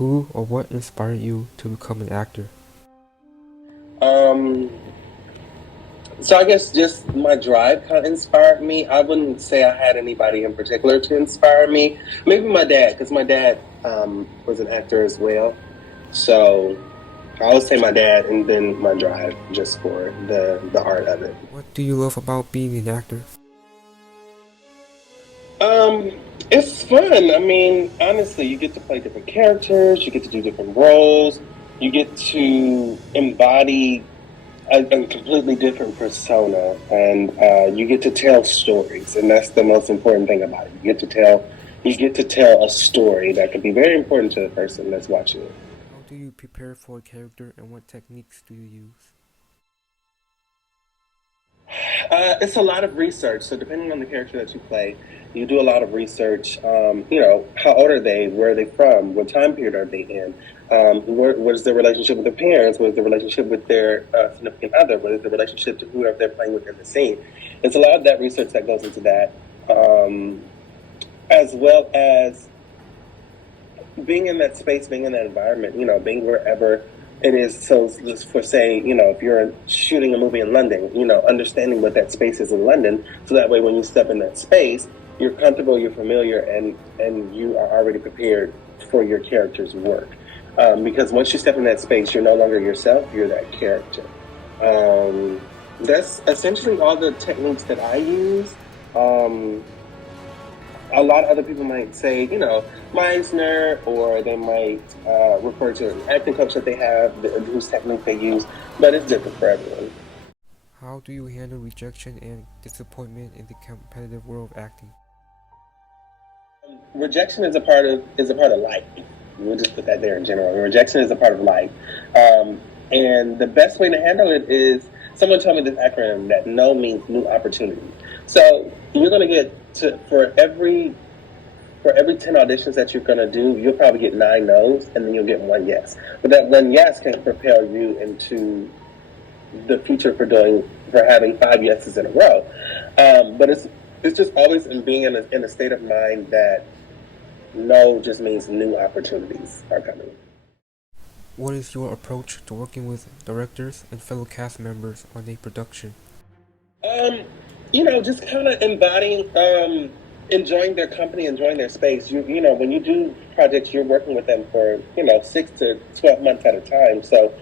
Who or what inspired you to become an actor? Um, so I guess just my drive kind of inspired me. I wouldn't say I had anybody in particular to inspire me. Maybe my dad, because my dad was an actor as well. So I always say my dad, and then my drive just for the art of it. What do you love about being an actor? Um, it's fun. I mean, honestly, you get to play different characters, you get to do different roles, you get to embody a completely different persona, and you get to tell stories, and that's the most important thing about it. You get to tell a story that could be very important to the person that's watching it. How do you prepare for a character and what techniques do you use? It's a lot of research. So depending on the character that you play, you do a lot of research. How old are they? Where are they from? What time period are they in? What is their relationship with their parents? What is their relationship with their significant other? What is the relationship to whoever they're playing with in the scene? It's a lot of that research that goes into that, um, as well as being in that space, being in that environment, being wherever it is. So just for say, if you're shooting a movie in London, understanding what that space is in London, so that way when you step in that space, you're comfortable, you're familiar, and you are already prepared for your character's work. Because once you step in that space, you're no longer yourself; you're that character. Um, that's essentially all the techniques that I use. Um, a lot of other people might say, Meisner, or they might refer to an acting coach that they have, whose technique they use, but it's different for everyone. How do you handle rejection and disappointment in the competitive world of acting? Rejection is a part of life. We'll just put that there in general. Rejection is a part of life, um, and the best way to handle it is someone told me this acronym that no means new opportunity. So you're going to get to for every 10 auditions that you're going to do, you'll probably get 9 no's, and then you'll get one yes. But that one yes can propel you into the future for having 5 yeses in a row. But it's just always in being in a state of mind that no just means new opportunities are coming. What is your approach to working with directors and fellow cast members on a production? Um, just kind of embodying, enjoying their company, enjoying their space. When you do projects, you're working with them for 6 to 12 months at a time. So,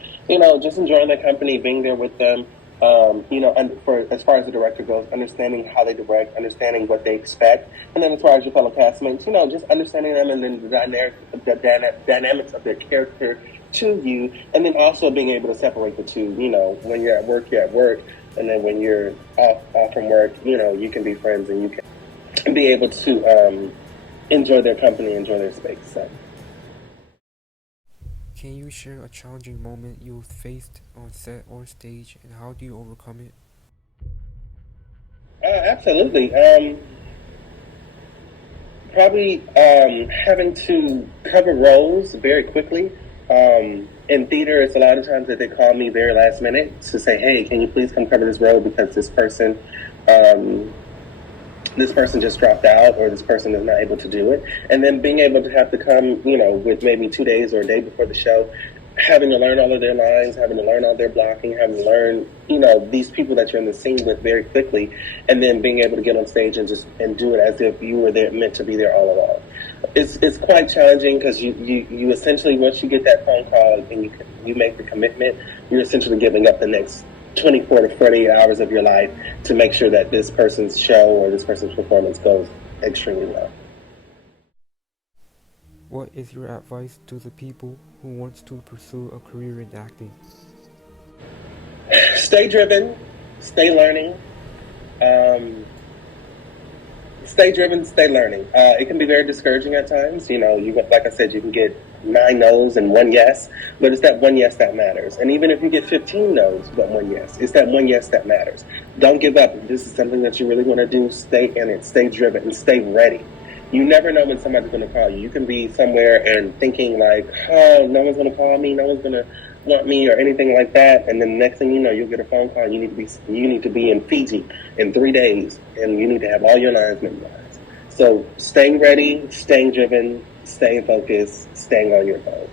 just enjoying their company, being there with them. And for as far as the director goes, understanding how they direct, understanding what they expect, and then as far as your fellow castmates, just understanding them, and then dynamics of their character to you, and then also being able to separate the two. When you're at work, and then when you're off from work, you can be friends, and you can be able to enjoy their company, enjoy their space. So. Can you share a challenging moment you faced on set or stage and how do you overcome it? Absolutely. Probably having to cover roles very quickly. In theater, it's a lot of times that they call me very last minute to say, "Hey, can you please come cover this role because um, this person just dropped out, or this person is not able to do it." And then being able to have to come, with maybe 2 days or a day before the show, having to learn all of their lines, having to learn all their blocking, having to learn, these people that you're in the scene with very quickly, and then being able to get on stage and do it as if you were there, meant to be there all along. It's quite challenging because you essentially, once you get that phone call and you make the commitment, you're essentially giving up the next 24 to 48 hours of your life to make sure that this person's show or this person's performance goes extremely well. What is your advice to the people who wants to pursue a career in acting? Stay driven, stay learning, um, stay driven, stay learning. It can be very discouraging at times. Like I said, you can get 9 no's and one yes, but it's that one yes that matters. And even if you get 15 no's but one yes, it's that one yes that matters. Don't give up. If this is something that you really want to do, stay in it, stay driven, and stay ready. You never know when somebody's going to call you. You can be somewhere and thinking like, oh, no one's going to call me, no one's going to want me or anything like that, and then the next thing you know, you'll get a phone call. You need to be in Fiji in 3 days, and you need to have all your lines memorized. So staying ready, staying driven, staying focused, staying on your phone.